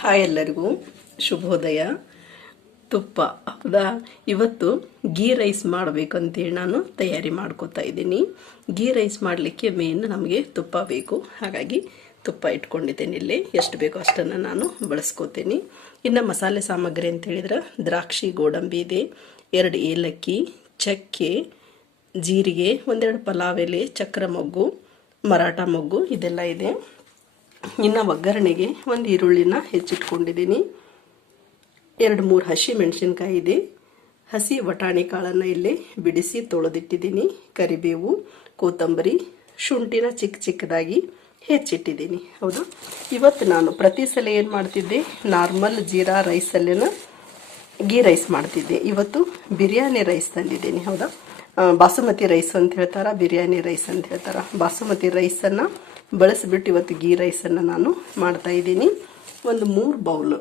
Hi ಎಲ್ಲರಿಗೂ ಶುಭೋದಯ. ತುಪ್ಪ ಹೌದಾ, ಇವತ್ತು ಗೀ ರೈಸ್ ಮಾಡಬೇಕಂತೇಳಿ ನಾನು ತಯಾರಿ ಮಾಡ್ಕೋತಾ ಇದ್ದೀನಿ. ಗೀ ರೈಸ್ ಮಾಡಲಿಕ್ಕೆ ಮೇನ್ ನಮಗೆ ತುಪ್ಪ ಬೇಕು. ಹಾಗಾಗಿ ತುಪ್ಪ ಇಟ್ಕೊಂಡಿದ್ದೇನೆ. ಇಲ್ಲಿ ಎಷ್ಟು ಬೇಕೋ ಅಷ್ಟನ್ನು ನಾನು ಬಳಸ್ಕೋತೀನಿ. ಇನ್ನು ಮಸಾಲೆ ಸಾಮಗ್ರಿ ಅಂತ ಹೇಳಿದ್ರೆ ದ್ರಾಕ್ಷಿ ಗೋಡಂಬಿ ಇದೆ, 2 ಏಲಕ್ಕಿ, ಚಕ್ಕೆ, ಜೀರಿಗೆ, 1-2 ಪಲಾವ್ ಎಲೆ, ಚಕ್ರ ಮೊಗ್ಗು, ಮರಾಠ ಮೊಗ್ಗು ಇದೆಲ್ಲ ಇದೆ. ಇನ್ನು ಒಗ್ಗರಣೆಗೆ 1 ಈರುಳ್ಳಿನ ಹೆಚ್ಚಿಟ್ಕೊಂಡಿದ್ದೀನಿ, 2-3 ಹಸಿ ಮೆಣಸಿನ್ಕಾಯಿ ಇದೆ, ಹಸಿ ವಟಾಣಿ ಕಾಳನ್ನು ಇಲ್ಲಿ ಬಿಡಿಸಿ ತೊಳೆದಿಟ್ಟಿದ್ದೀನಿ, ಕರಿಬೇವು, ಕೊತ್ತಂಬರಿ, ಶುಂಠಿನ ಚಿಕ್ಕ ಚಿಕ್ಕದಾಗಿ ಹೆಚ್ಚಿಟ್ಟಿದ್ದೀನಿ. ಹೌದಾ, ಇವತ್ತು ನಾನು ಪ್ರತಿ ಸಲ ಏನು ಮಾಡ್ತಿದ್ದೆ, ನಾರ್ಮಲ್ ಜೀರಾ ರೈಸಲ್ಲೇನ ಗೀ ರೈಸ್ ಮಾಡ್ತಿದ್ದೆ. ಇವತ್ತು ಬಿರಿಯಾನಿ ರೈಸ್ ತಂದಿದ್ದೀನಿ. ಹೌದಾ, ಬಾಸುಮತಿ ರೈಸ್ ಅಂತ ಹೇಳ್ತಾರೆ, ಬಿರಿಯಾನಿ ರೈಸ್ ಅಂತ ಹೇಳ್ತಾರೆ. ಬಾಸುಮತಿ ರೈಸನ್ನು ಬಳಸಿಬಿಟ್ಟು ಇವತ್ತು ಗೀ ರೈಸನ್ನು ನಾನು ಮಾಡ್ತಾಯಿದ್ದೀನಿ. ಒಂದು 3 ಬೌಲು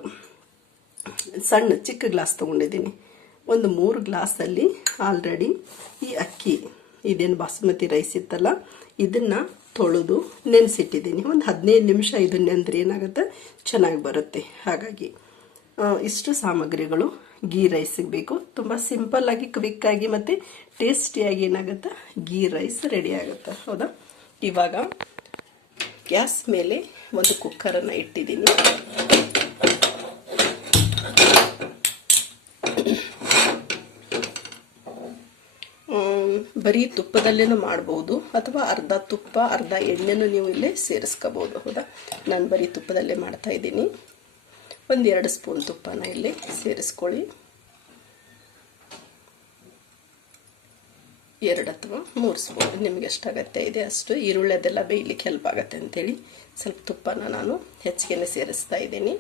ಸಣ್ಣ ಚಿಕ್ಕ ಗ್ಲಾಸ್ ತೊಗೊಂಡಿದ್ದೀನಿ. ಒಂದು 3 ಗ್ಲಾಸಲ್ಲಿ ಆಲ್ರೆಡಿ ಈ ಅಕ್ಕಿ ಇದೇನು ಬಾಸುಮತಿ ರೈಸ್ ಇತ್ತಲ್ಲ ಇದನ್ನು ತೊಳೆದು ನೆನೆಸಿಟ್ಟಿದ್ದೀನಿ. ಒಂದು 15 ನಿಮಿಷ ಇದು ನೆಂದ್ರೆ ಏನಾಗುತ್ತೆ, ಚೆನ್ನಾಗಿ ಬರುತ್ತೆ. ಹಾಗಾಗಿ ಇಷ್ಟು ಸಾಮಗ್ರಿಗಳು ಗೀ ರೈಸಿಗೆ ಬೇಕು. ತುಂಬ ಸಿಂಪಲ್ಲಾಗಿ, ಕ್ವಿಕ್ಕಾಗಿ ಮತ್ತು ಟೇಸ್ಟಿಯಾಗಿ ಏನಾಗುತ್ತೆ, ಗೀ ರೈಸ್ ರೆಡಿ ಆಗುತ್ತೆ. ಹೌದಾ, ಇವಾಗ ಗ್ಯಾಸ್ ಮೇಲೆ ಒಂದು ಕುಕ್ಕರನ್ನು ಇಟ್ಟಿದ್ದೀನಿ. ಬರೀ ತುಪ್ಪದಲ್ಲೇನೂ ಮಾಡ್ಬೋದು, ಅಥವಾ ಅರ್ಧ ತುಪ್ಪ ಅರ್ಧ ಎಣ್ಣೆನೂ ನೀವು ಇಲ್ಲೇ ಸೇರಿಸ್ಕೋಬೋದು. ಹೌದಾ, ನಾನು ಬರೀ ತುಪ್ಪದಲ್ಲೇ ಮಾಡ್ತಾ ಇದ್ದೀನಿ. 1-2 ಸ್ಪೂನ್ ತುಪ್ಪನ ಇಲ್ಲಿ ಸೇರಿಸ್ಕೊಳ್ಳಿ. 2 ಅಥವಾ 3 ಸ್ಪೂನ್ ನಿಮಗೆ ಎಷ್ಟಾಗತ್ತೆ ಇದೆ ಅಷ್ಟು. ಈರುಳ್ಳಿ ಅದೆಲ್ಲ ಬೇಯಲಿಕ್ಕೆ ಹೆಲ್ಪ್ ಆಗುತ್ತೆ ಅಂತೇಳಿ ಸ್ವಲ್ಪ ತುಪ್ಪನ ನಾನು ಹೆಚ್ಚಿಗೆ ಸೇರಿಸ್ತಾ ಇದ್ದೀನಿ.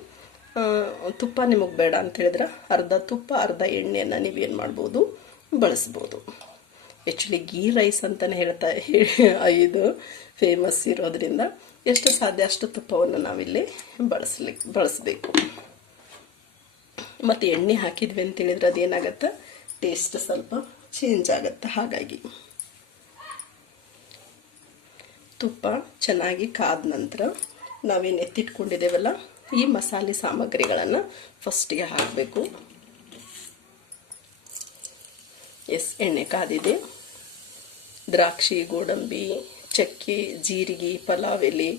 ತುಪ್ಪ ನಿಮಗೆ ಬೇಡ ಅಂತ ಹೇಳಿದ್ರೆ ಅರ್ಧ ತುಪ್ಪ ಅರ್ಧ ಎಣ್ಣೆಯನ್ನು ನೀವೇನು ಮಾಡ್ಬೋದು, ಬಳಸ್ಬೋದು. ಆ್ಯಕ್ಚುಲಿ ಗೀ ರೈಸ್ ಅಂತಲೇ ಇದು ಫೇಮಸ್ ಇರೋದ್ರಿಂದ ಎಷ್ಟು ಸಾಧ್ಯ ಅಷ್ಟು ತುಪ್ಪವನ್ನು ನಾವಿಲ್ಲಿ ಬಳಸಬೇಕು. ಮತ್ತು ಎಣ್ಣೆ ಹಾಕಿದ್ವಿ ಅಂತೇಳಿದ್ರೆ ಅದೇನಾಗತ್ತೆ, ಟೇಸ್ಟ್ ಸ್ವಲ್ಪ ಚೇಂಜ್ ಆಗುತ್ತೆ. ಹಾಗಾಗಿ ತುಪ್ಪ ಚೆನ್ನಾಗಿ ಕಾದ ನಂತರ ನಾವೇನು ಎತ್ತಿಟ್ಕೊಂಡಿದ್ದೇವಲ್ಲ ಈ ಮಸಾಲೆ ಸಾಮಗ್ರಿಗಳನ್ನು ಫಸ್ಟಿಗೆ ಹಾಕಬೇಕು. ಎಣ್ಣೆ ಕಾದಿದೆ. ದ್ರಾಕ್ಷಿ, ಗೋಡಂಬಿ, ಚಕ್ಕೆ, ಜೀರಿಗೆ, ಪಲಾವ್ ಎಲೆ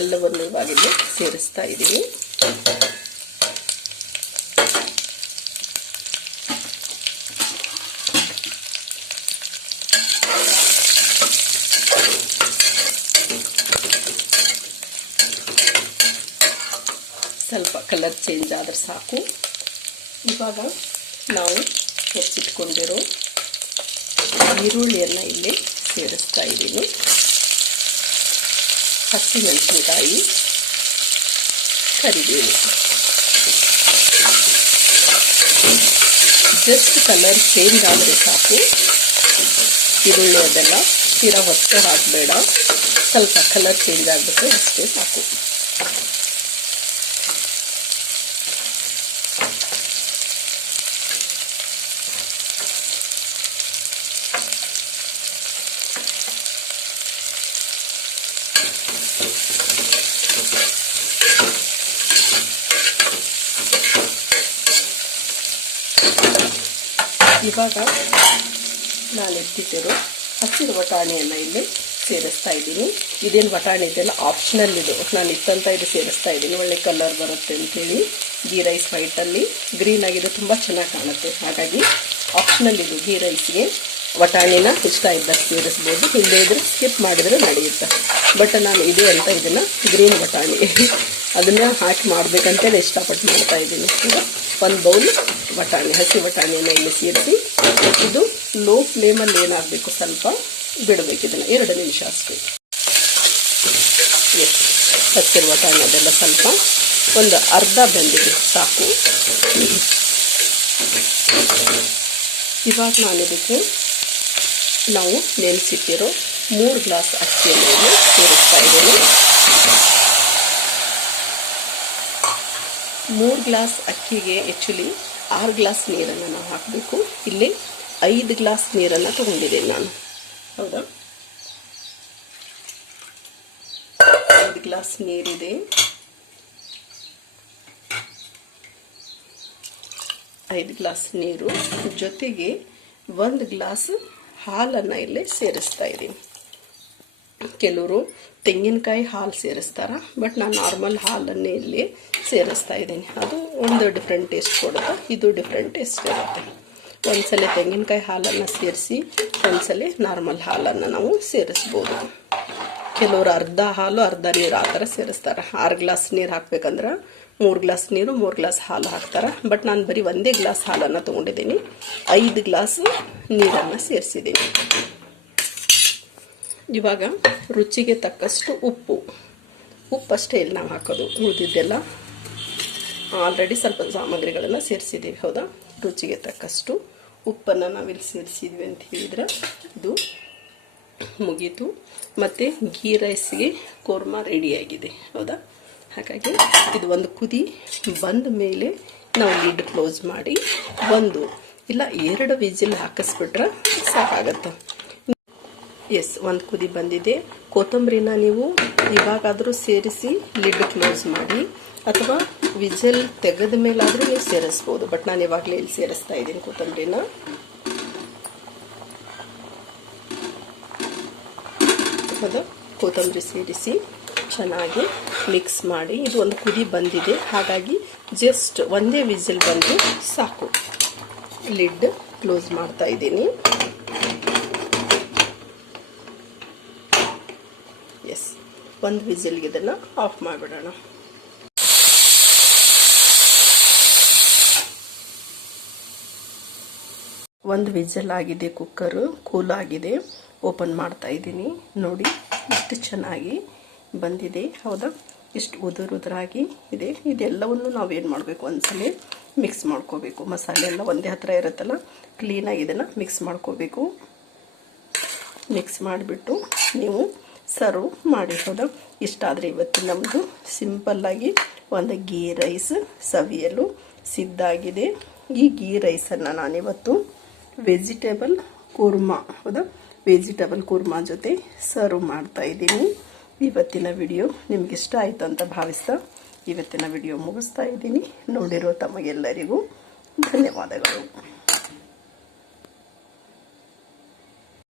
ಎಲ್ಲವನ್ನು ಇವಾಗಿಲ್ಲಿ ಸೇರಿಸ್ತಾ ಇದ್ದೀವಿ. ಸ್ವಲ್ಪ ಕಲರ್ ಚೇಂಜ್ ಆದರೆ ಸಾಕು. ಇವಾಗ ನಾವು ಹೆಚ್ಚಿಟ್ಕೊಂಡಿರೋ ಈರುಳ್ಳಿಯನ್ನು ಇಲ್ಲಿ ಸೇರಿಸ್ತಾ ಇದ್ದೀನಿ. ಹಸಿಮೆಣಸಿನಕಾಯಿ, ಕರಿಬೇವು, ಜಸ್ಟ್ ಕಲರ್ ಚೇಂಜ್ ಆದರೆ ಸಾಕು. ಈರುಳ್ಳಿ ಅದೆಲ್ಲ ತೀರಾ ಹೊತ್ತು ಹಾಕಬೇಡ, ಸ್ವಲ್ಪ ಕಲರ್ ಚೇಂಜ್ ಆಗಬೇಕು ಅಷ್ಟೇ ಸಾಕು. ಇವಾಗ ನಾನು ಎತ್ತಿಟ್ಟಿರೋ ಹಸಿರು ವಟಾಣಿಯನ್ನು ಇಲ್ಲಿ ಸೇರಿಸ್ತಾ ಇದ್ದೀನಿ. ಇದೇನು ವಟಾಣಿ ಇದೆಲ್ಲ ಆಪ್ಷನಲ್, ಇದು ನಾನು ಇತ್ತಂತ ಇದು ಸೇರಿಸ್ತಾ ಇದ್ದೀನಿ. ಒಳ್ಳೆ ಕಲರ್ ಬರುತ್ತೆ ಅಂತೇಳಿ. ಗೀ ರೈಸ್ ವೈಟಲ್ಲಿ ಗ್ರೀನ್ ಆಗಿದೆ, ತುಂಬ ಚೆನ್ನಾಗಿ ಕಾಣುತ್ತೆ. ಹಾಗಾಗಿ ಆಪ್ಷನಲ್ ಇದು. ಗೀ ರೈಸ್ಗೆ ವಟಾಣಿನ ಇಷ್ಟ ಇದ್ದರೆ ಸೇರಿಸ್ಬೋದು, ಇಲ್ಲದೇ ಇದ್ರೆ ಸ್ಕಿಪ್ ಮಾಡಿದರೆ ನಡೆಯುತ್ತೆ. ಬಟ್ ನಾನು ಇದೆ ಅಂತ ಇದನ್ನು ಗ್ರೀನ್ ವಟಾಣಿ ಅದನ್ನು ಹಾಕಿ ಮಾಡಬೇಕಂತೇಳಿ ಇಷ್ಟಪಟ್ಟು ಮಾಡ್ತಾ ಇದ್ದೀನಿ. ಈಗ 1 ಬೌಲ್ ವಟಾಣಿ, ಹಸಿ ವಟಾಣಿಯನ್ನು ಇಲ್ಲಿ ಸೇರಿಸಿ ಇದು ಲೋ ಫ್ಲೇಮಲ್ಲಿ ಏನಾಗಬೇಕು, ಸ್ವಲ್ಪ ಬಿಡಬೇಕು ಇದನ್ನು 2 ನಿಮಿಷ ಅಷ್ಟೇ. ಹಸಿರು ವಟಾಣಿ ಅದೆಲ್ಲ ಸ್ವಲ್ಪ ಒಂದು ಅರ್ಧ ಬೆಂದಿದೆ ಸಾಕು. ಇವಾಗ ನಾನು ಇದಕ್ಕೆ ನಾವು ನೆನೆಸಿಟ್ಟಿರೋ 3 ಗ್ಲಾಸ್ ಅಕ್ಕಿಯನ್ನು ಸೇರಿಸ್ತಾ ಇದ್ದೀನಿ. 3 ಗ್ಲಾಸ್ ಅಕ್ಕಿಗೆ ಆ್ಯಕ್ಚುಲಿ 6 ಗ್ಲಾಸ್ ನೀರನ್ನು ನಾವು ಹಾಕಬೇಕು. ಇಲ್ಲಿ 5 ಗ್ಲಾಸ್ ನೀರನ್ನು ತೊಗೊಂಡಿದ್ದೇನೆ ನಾನು. ಹೌದಾ, 5 ಗ್ಲಾಸ್ ನೀರಿದೆ. 5 ಗ್ಲಾಸ್ ನೀರು ಜೊತೆಗೆ 1 ಗ್ಲಾಸ್ ಹಾಲನ್ನು ಇಲ್ಲಿ ಸೇರಿಸ್ತಾ ಇದ್ದೀನಿ. ಕೆಲವರು ತೆಂಗಿನಕಾಯಿ ಹಾಲು ಸೇರಿಸ್ತಾರೆ, ಬಟ್ ನಾನು ನಾರ್ಮಲ್ ಹಾಲನ್ನೇ ಇಲ್ಲಿ ಸೇರಿಸ್ತಾ ಇದ್ದೀನಿ. ಅದು ಒಂದು ಡಿಫ್ರೆಂಟ್ ಟೇಸ್ಟ್ ಕೊಡುತ್ತೆ, ಇದು ಡಿಫ್ರೆಂಟ್ ಟೇಸ್ಟ್ ಇರುತ್ತೆ. ಒಂದ್ಸಲ ತೆಂಗಿನಕಾಯಿ ಹಾಲನ್ನು ಸೇರಿಸಿ ಒಂದ್ಸಲ ನಾರ್ಮಲ್ ಹಾಲನ್ನು ನಾವು ಸೇರಿಸ್ಬೋದು. ಕೆಲವರು ಅರ್ಧ ಹಾಲು ಅರ್ಧ ನೀರು ಆ ಥರ ಸೇರಿಸ್ತಾರೆ. 6 ಗ್ಲಾಸ್ ನೀರು ಹಾಕ್ಬೇಕಂದ್ರೆ 3 ಗ್ಲಾಸ್ ನೀರು 3 ಗ್ಲಾಸ್ ಹಾಲು ಹಾಕ್ತಾರೆ. ಬಟ್ ನಾನು ಬರೀ 1 ಗ್ಲಾಸ್ ಹಾಲನ್ನು ತೊಗೊಂಡಿದ್ದೀನಿ, 5 ಗ್ಲಾಸ್ ನೀರನ್ನು ಸೇರಿಸಿದ್ದೀನಿ. ಇವಾಗ ರುಚಿಗೆ ತಕ್ಕಷ್ಟು ಉಪ್ಪಷ್ಟೇ ಇಲ್ಲಿ ನಾವು ಹಾಕೋದು. ಉಳಿದಿದ್ದೆಲ್ಲ ಆಲ್ರೆಡಿ ಸ್ವಲ್ಪ ಸಾಮಗ್ರಿಗಳನ್ನು ಸೇರಿಸಿದ್ದೀವಿ. ಹೌದಾ, ರುಚಿಗೆ ತಕ್ಕಷ್ಟು ಉಪ್ಪನ್ನು ನಾವಿಲ್ಲಿ ಸೇರಿಸಿದ್ವಿ ಅಂತ ಹೇಳಿದ್ರೆ ಇದು ಮುಗೀತು. ಮತ್ತು ಗೀ ರೈಸ್ಗೆ ಕೋರ್ಮಾ ರೆಡಿಯಾಗಿದೆ. ಹೌದಾ, ಹಾಗಾಗಿ ಇದು ಒಂದು ಕುದಿ ಬಂದ ಮೇಲೆ ನಾವು ಲಿಡ್ ಕ್ಲೋಸ್ ಮಾಡಿ 1 ಇಲ್ಲ 2 ವಿಜಿಲ್ ಹಾಕಿಸ್ಬಿಟ್ರೆ ಸಾಕಾಗತ್ತೆ. ಎಸ್, 1 ಕುದಿ ಬಂದಿದೆ. ಕೊತ್ತಂಬರಿನ ನೀವು ಇವಾಗಾದರೂ ಸೇರಿಸಿ ಲಿಡ್ ಕ್ಲೋಸ್ ಮಾಡಿ, ಅಥವಾ ವಿಜಿಲ್ ತೆಗೆದ ಮೇಲಾದರೂ ನೀವು ಸೇರಿಸ್ಬೋದು. ಬಟ್ ನಾನು ಇವಾಗಲೇ ಇಲ್ಲಿ ಸೇರಿಸ್ತಾ ಇದ್ದೀನಿ ಕೊತ್ತಂಬರಿನ. ಅದು ಕೊತ್ತಂಬರಿ ಸೇರಿಸಿ ಚೆನ್ನಾಗಿ ಮಿಕ್ಸ್ ಮಾಡಿ, ಇದು ಒಂದು ಕುದಿ ಬಂದಿದೆ, ಹಾಗಾಗಿ ಜಸ್ಟ್ 1 ವಿಜಿಲ್ ಬಂದು ಸಾಕು. ಲಿಡ್ ಕ್ಲೋಸ್ ಮಾಡ್ತಾ ಇದ್ದೀನಿ. ಎಸ್, 1 ವಿಜಿಲ್ಗೆ ಇದನ್ನು ಆಫ್ ಮಾಡಿಬಿಡೋಣ. ಒಂದು ವಿಜಿಲ್ ಆಗಿದೆ, ಕುಕ್ಕರು ಕೂಲ್ ಆಗಿದೆ. ಓಪನ್ ಮಾಡ್ತಾ ಇದ್ದೀನಿ. ನೋಡಿ ಎಷ್ಟು ಚೆನ್ನಾಗಿ ಬಂದಿದೆ. ಹೌದಾ, ಎಷ್ಟು ಉದುರಾಗಿ ಇದೆ. ಇದೆಲ್ಲವನ್ನು ನಾವೇನು ಮಾಡಬೇಕು, ಒಂದ್ಸಲ ಮಿಕ್ಸ್ ಮಾಡ್ಕೋಬೇಕು. ಮಸಾಲೆ ಎಲ್ಲ ಒಂದೇ ಹತ್ರ ಇರುತ್ತಲ್ಲ, ಕ್ಲೀನಾಗಿ ಇದನ್ನು ಮಿಕ್ಸ್ ಮಾಡ್ಕೋಬೇಕು. ಮಿಕ್ಸ್ ಮಾಡಿಬಿಟ್ಟು ನೀವು ಸರ್ವ್ ಮಾಡಿ. ಹೌದಾ, ಇಷ್ಟ ಆದರೆ ಇವತ್ತು ನಮ್ಮದು ಸಿಂಪಲ್ಲಾಗಿ ಒಂದು ಗೀ ರೈಸ್ ಸವಿಯಲು ಸಿದ್ಧಾಗಿದೆ. ಈ ಗೀ ರೈಸನ್ನು ನಾನಿವತ್ತು ವೆಜಿಟೇಬಲ್ ಕೂರ್ಮಾ, ಹೌದಾ, ವೆಜಿಟೇಬಲ್ ಕೂರ್ಮಾ ಜೊತೆ ಸರ್ವ್ ಮಾಡ್ತಾ ಇದ್ದೀನಿ. ಇವತ್ತಿನ ವಿಡಿಯೋ ನಿಮ್ಗೆ ಇಷ್ಟ ಆಯಿತು ಅಂತ ಭಾವಿಸ್ತಾ ಇವತ್ತಿನ ವಿಡಿಯೋ ಮುಗಿಸ್ತಾ ಇದ್ದೀನಿ. ನೋಡಿರೋ ತಮಗೆಲ್ಲರಿಗೂ ಧನ್ಯವಾದಗಳು.